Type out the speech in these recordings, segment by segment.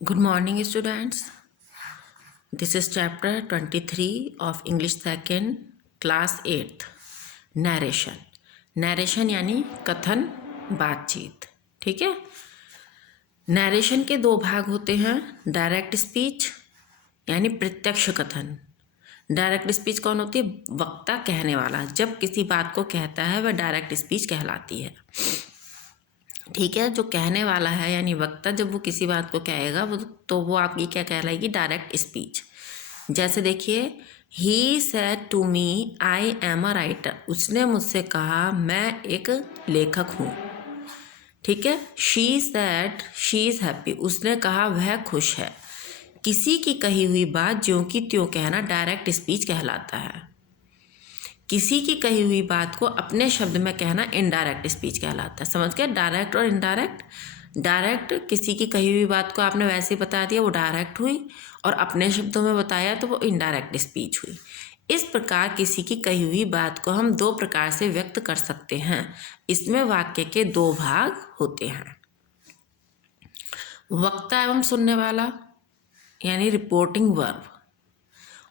Good morning, students. This is chapter 23 of English second, class 8th. Narration. Narration यानी कथन, बातचीत. ठीक है. नरेशन के दो भाग होते हैं. डायरेक्ट स्पीच यानी प्रत्यक्ष कथन. डायरेक्ट स्पीच कौन होती है? वक्ता, कहने वाला. जब किसी बात को कहता है वह डायरेक्ट स्पीच कहलाती है. ठीक है. जो कहने वाला है यानी वक्ता, जब वो किसी बात को कहेगा वो आपकी क्या कहलाएगी? Direct speech. जैसे देखिए, he said to me I am a writer. उसने मुझसे कहा मैं एक लेखक हूँ. ठीक है. She said she is happy. उसने कहा वह खुश है. किसी की कही हुई बात ज्यों की त्यों कहना डायरेक्ट स्पीच कहलाता है. किसी की कही हुई बात को अपने शब्द में कहना इनडायरेक्ट स्पीच कहलाता है. समझ गए? डायरेक्ट और इनडायरेक्ट. डायरेक्ट, किसी की कही हुई बात को आपने वैसे ही बता दिया, वो डायरेक्ट हुई, और अपने शब्दों में बताया तो वो इनडायरेक्ट स्पीच हुई. इस प्रकार किसी की कही हुई बात को हम दो प्रकार से व्यक्त कर सकते हैं. इसमें वाक्य के दो भाग होते हैं. वक्ता एवं सुनने वाला यानी रिपोर्टिंग वर्ब,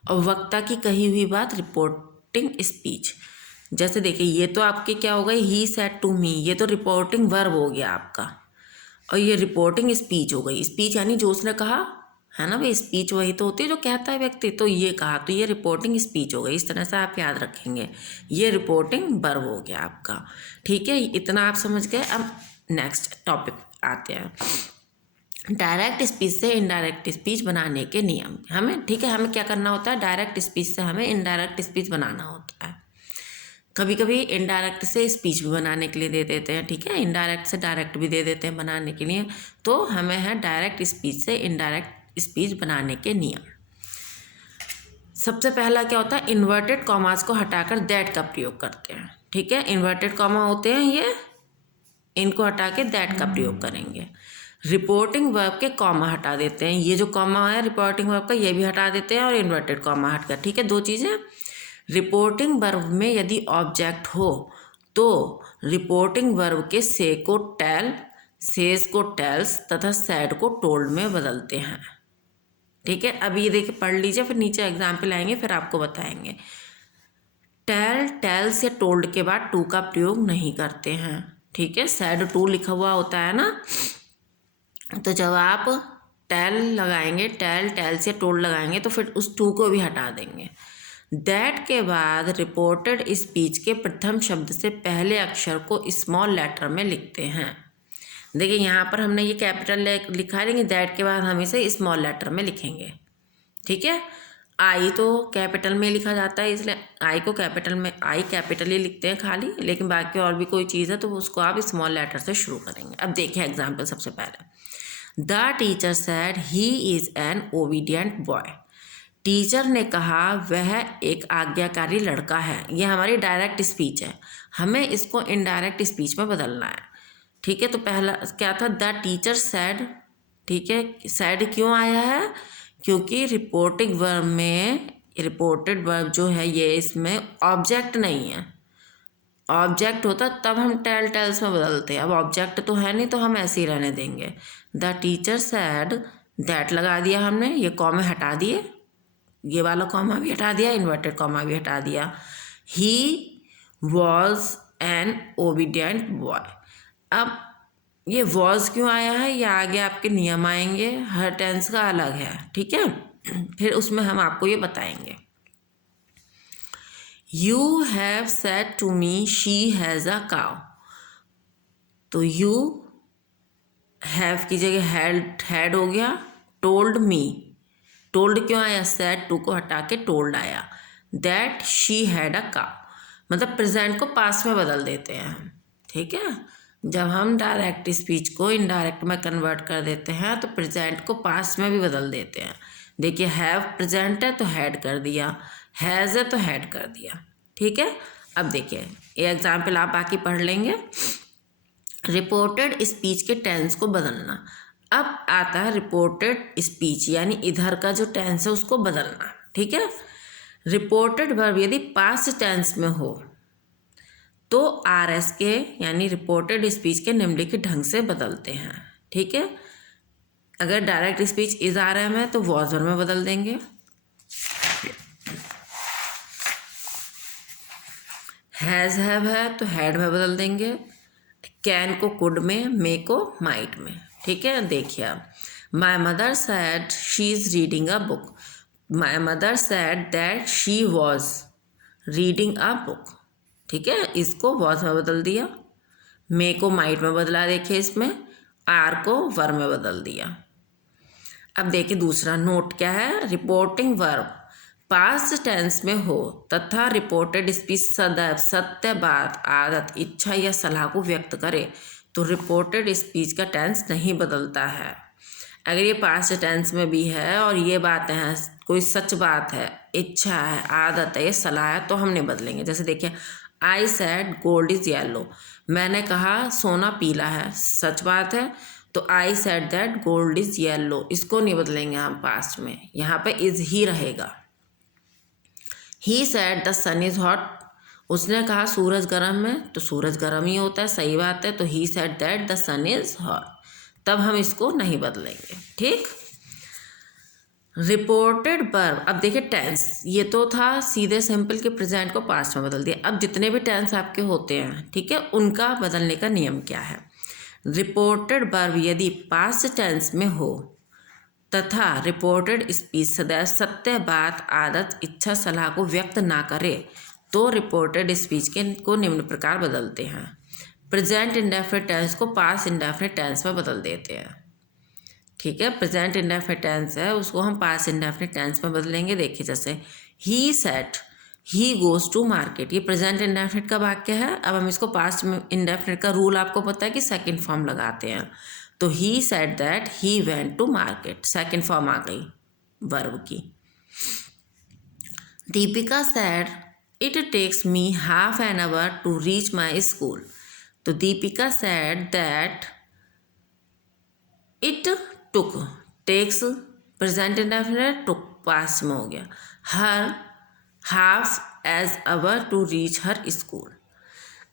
और वक्ता की कही हुई बात रिपोर्टिंग स्पीच. जैसे देखिए, ये तो आपके क्या हो गई? He said to me. ये तो रिपोर्टिंग वर्ब हो गया आपका, और ये रिपोर्टिंग स्पीच हो गई. स्पीच यानी जो उसने कहा है ना भाई. स्पीच वही तो होती है जो कहता है व्यक्ति. तो ये कहा तो ये रिपोर्टिंग स्पीच हो गई. इस तरह से आप याद रखेंगे. ये रिपोर्टिंग वर्ब हो गया आपका. ठीक है. इतना आप समझ गए. अब नेक्स्ट टॉपिक आते हैं. डायरेक्ट स्पीच से इनडायरेक्ट स्पीच बनाने के नियम हमें. ठीक है. हमें क्या करना होता है? डायरेक्ट स्पीच से हमें इनडायरेक्ट स्पीच बनाना होता है. कभी कभी इनडायरेक्ट से स्पीच भी बनाने के लिए दे देते हैं. ठीक है. इनडायरेक्ट से डायरेक्ट भी दे देते हैं बनाने के लिए. तो हमें है डायरेक्ट स्पीच से इनडायरेक्ट स्पीच बनाने के नियम. सबसे पहला क्या होता है? इन्वर्टेड कॉमास को हटाकर दैट का प्रयोग करते हैं. ठीक है. इन्वर्टेड कॉमा होते हैं ये, इनको हटा के दैट का प्रयोग करेंगे. रिपोर्टिंग वर्ब के कॉमा हटा देते हैं. ये जो कॉमा है रिपोर्टिंग वर्ब का, ये भी हटा देते हैं, और इन्वर्टेड कॉमा हटकर. ठीक है. दो चीज़ें. रिपोर्टिंग वर्ब में यदि ऑब्जेक्ट हो तो रिपोर्टिंग वर्ब के से को टेल, सेज को टेल्स तथा सैड को टोल्ड में बदलते हैं. ठीक है. अब ये देखिए, पढ़ लीजिए, फिर नीचे एग्जाम्पल आएंगे, फिर आपको बताएंगे. टेल, टेल्स या टोल्ड के बाद टू का प्रयोग नहीं करते हैं. ठीक है. सैड टू लिखा हुआ होता है ना, तो जब आप टेल लगाएंगे, टेल, टेल्स या टोल्ड लगाएंगे, तो फिर उस टू को भी हटा देंगे. दैट के बाद रिपोर्टेड स्पीच के प्रथम शब्द से पहले अक्षर को स्मॉल लेटर में लिखते हैं. देखिए, यहाँ पर हमने ये कैपिटल लिखा है, लेकिन दैट के बाद हम इसे स्मॉल लेटर में लिखेंगे. ठीक है. आई तो कैपिटल में लिखा जाता है, इसलिए आई को कैपिटल में, आई कैपिटल ही लिखते हैं खाली, लेकिन बाकी और भी कोई चीज़ है तो उसको आप स्मॉल लेटर से शुरू करेंगे. अब देखिए एग्जाम्पल. सबसे पहले, the teacher sad he is an obedient boy. Teacher ने कहा वह एक आज्ञाकारी लड़का है. यह हमारी डायरेक्ट स्पीच है. हमें इसको इनडायरेक्ट स्पीच में बदलना है. ठीक है. तो पहला क्या था? The teacher sad. ठीक है. सैड क्यों आया है? क्योंकि रिपोर्टिंग वर्ब में, रिपोर्टेड वर्ब जो है ये, इसमें ऑब्जेक्ट नहीं है. ऑब्जेक्ट होता तब हम टेल, टेल्स में बदलते हैं. अब ऑब्जेक्ट तो है नहीं, तो हम ऐसे ही रहने देंगे. द टीचर सैड, दैट लगा दिया हमने, ये कॉमा हटा दिए, ये वाला कॉमा भी हटा दिया, इन्वर्टेड कॉमा भी हटा दिया. He was an obedient boy. अब ये वॉज क्यों आया है? ये आगे आपके नियम आएंगे, हर टेंस का अलग है. ठीक है. फिर उसमें हम आपको ये बताएंगे. You have said to me she has a cow. तो यू हैव की जगह हैड हो गया. टोल्ड मी, टोल्ड क्यों आया? सेड टू को हटा के टोल्ड आया. That she had a cow, मतलब प्रेजेंट को पास्ट में बदल देते हैं हम. ठीक है. जब हम डायरेक्ट स्पीच को इनडायरेक्ट में कन्वर्ट कर देते हैं तो प्रेजेंट को पास्ट में भी बदल देते हैं. देखिए, हैव प्रेजेंट है तो हैड कर दिया, हैज़ है तो हैड कर दिया. ठीक है. अब देखिए, ये एग्जाम्पल आप बाकी पढ़ लेंगे. रिपोर्टेड स्पीच के टेंस को बदलना. अब आता है रिपोर्टेड स्पीच, यानी इधर का जो टेंस है उसको बदलना. ठीक है. रिपोर्टेड वर्ब यदि पास्ट टेंस में हो तो आर एस के यानी रिपोर्टेड स्पीच के निम्नलिखित ढंग से बदलते हैं. ठीक है. अगर direct speech is are am है तो वॉज वर में बदल देंगे। हैज़ हैव है तो हैड में बदल देंगे। कैन को कुड में, मे को माइट में। ठीक है, देखिए आप, my mother sad she is reading a book, my mother sad that she was reading a book. ठीक है, इसको वॉज में बदल दिया, मे को माइट में बदला, देखिए इसमें आर को वर में बदल दिया। अब देखिए दूसरा नोट क्या है, रिपोर्टिंग वर्ब पास्ट टेंस में हो तथा रिपोर्टेड स्पीच सदैव सत्य, बात, आदत, इच्छा या सलाह को व्यक्त करे तो रिपोर्टेड स्पीच का टेंस नहीं बदलता है। अगर ये पास्ट टेंस में भी है और ये बातें हैं, कोई सच बात है, इच्छा है, आदत है, ये सलाह है, तो हम नहीं बदलेंगे। जैसे देखिए, आई सैड गोल्ड इज़ येलो, मैंने कहा सोना पीला है, सच बात है, तो आई sad that gold is yellow, इसको नहीं बदलेंगे हम पास्ट में, यहाँ पे इज़ ही रहेगा। He said the sun is hot, उसने कहा सूरज गर्म है, तो सूरज गर्म ही होता है, सही बात है, तो he said that the sun is hot, तब हम इसको नहीं बदलेंगे। ठीक, रिपोर्टेड वर्ब, अब देखिए टेंस, ये तो था सीधे सिंपल के प्रेजेंट को पास्ट में बदल दिया। अब जितने भी टेंस आपके होते हैं, ठीक है, उनका बदलने का नियम क्या है। रिपोर्टेड वर्ब यदि पास्ट टेंस में हो तथा रिपोर्टेड स्पीच सदैव सत्य, बात, आदत, इच्छा, सलाह को व्यक्त ना करे तो रिपोर्टेड स्पीच के को निम्न प्रकार बदलते हैं। प्रेजेंट इंडेफिनिट टेंस को पास्ट इंडेफिनिट टेंस में बदल देते हैं। ठीक है, प्रेजेंट इंडेफिनिट टेंस है, उसको हम पास्ट इंडेफिनिट टेंस में बदलेंगे। देखिए जैसे he says he goes to market, ये प्रेजेंट इंडेफिनिट का वाक्य है। अब हम इसको पास्ट इंडेफिनिट का रूल आपको पता है कि सेकंड फॉर्म लगाते हैं, तो he said that he went to market, second form आ गई वर्ब की। Deepika said it takes me half an hour to reach my school, तो Deepika said that it took, takes present indefinite, took past में हो गया, her half an hour to reach her school.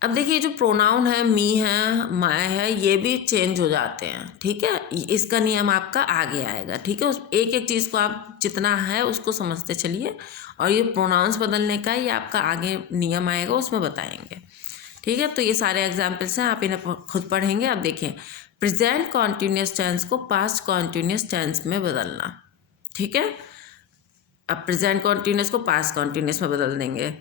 अब देखिए जो प्रोनाउन है, मी है, माय है, ये भी चेंज हो जाते हैं। ठीक है, इसका नियम आपका आगे आएगा। ठीक है, उस एक एक चीज़ को आप जितना है उसको समझते चलिए, और ये प्रोनाउंस बदलने का ये आपका आगे नियम आएगा, उसमें बताएंगे। ठीक है, तो ये सारे एग्जाम्पल्स हैं, आप इन्हें खुद पढ़ेंगे। अब देखें, प्रेजेंट कॉन्टिन्यूस टेंस को पास्ट कॉन्टिन्यूस टेंस में बदलना। ठीक है, अब प्रेजेंट कॉन्टिन्यूस को पास्ट कॉन्टिन्यूस में बदल देंगे।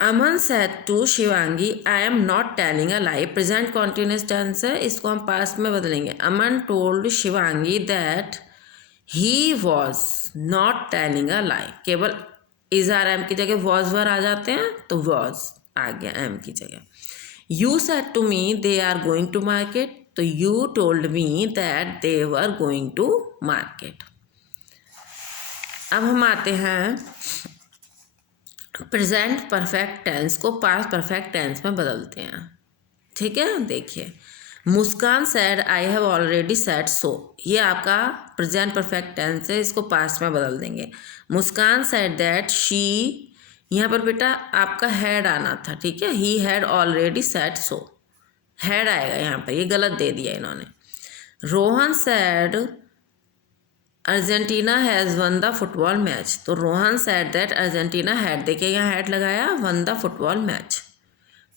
Aman said to Shivangi I am not telling a lie, present continuous tense है, इसको हम पास्ट में बदलेंगे। Aman told Shivangi that he was not telling a lie, केवल इज आर एम की जगह वॉज वर आ जाते हैं, तो वॉज आ गया एम की जगह। You said to me they are going to market, तो you told me that they were going to market. अब हम आते हैं प्रेजेंट परफेक्ट टेंस को पास्ट परफेक्ट टेंस में बदलते हैं। ठीक है, देखिए Muskan said I have already said so, ये आपका प्रेजेंट परफेक्ट टेंस है, इसको पास्ट में बदल देंगे। मुस्कान सैड दैट शी, यहाँ पर बेटा आपका हैड आना था। ठीक है, he had already said so, had आएगा यहाँ पर, ये गलत दे दिया इन्होंने। Rohan said Argentina has won the football match, तो Rohan said that Argentina had, देखिए यहाँ हैड लगाया, वन द फुटबॉल मैच।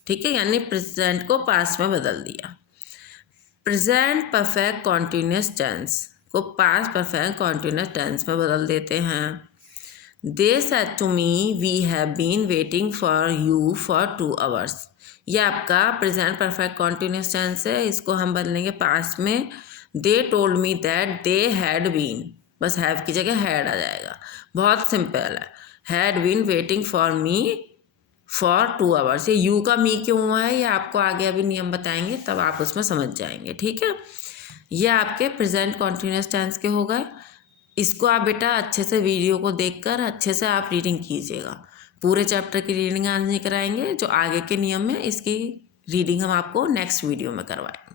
ठीक है, यानी प्रेजेंट को पास्ट में बदल दिया। प्रेजेंट परफेक्ट कॉन्टिन्यूस टेंस को पास्ट परफेक्ट कॉन्टिन्यूस टेंस में बदल देते हैं। They said to me we have been waiting for you for 2 hours, ये आपका प्रेजेंट परफेक्ट कॉन्टिन्यूस टेंस है, इसको हम बदलेंगे पास्ट में। They told me that they had been, बस हैव की जगह हैड आ जाएगा, बहुत सिंपल है। Had been waiting for me for 2 hours, ये यू का मी क्यों हुआ है, ये आपको आगे अभी नियम बताएंगे, तब आप उसमें समझ जाएंगे। ठीक है, ये आपके प्रेजेंट कॉन्टिन्यूस टेंस के हो गए। इसको आप बेटा अच्छे से वीडियो को देखकर अच्छे से आप रीडिंग कीजिएगा। पूरे चैप्टर की रीडिंग आज नहीं कराएंगे, जो आगे के नियम है इसकी रीडिंग हम आपको नेक्स्ट वीडियो में करवाएं।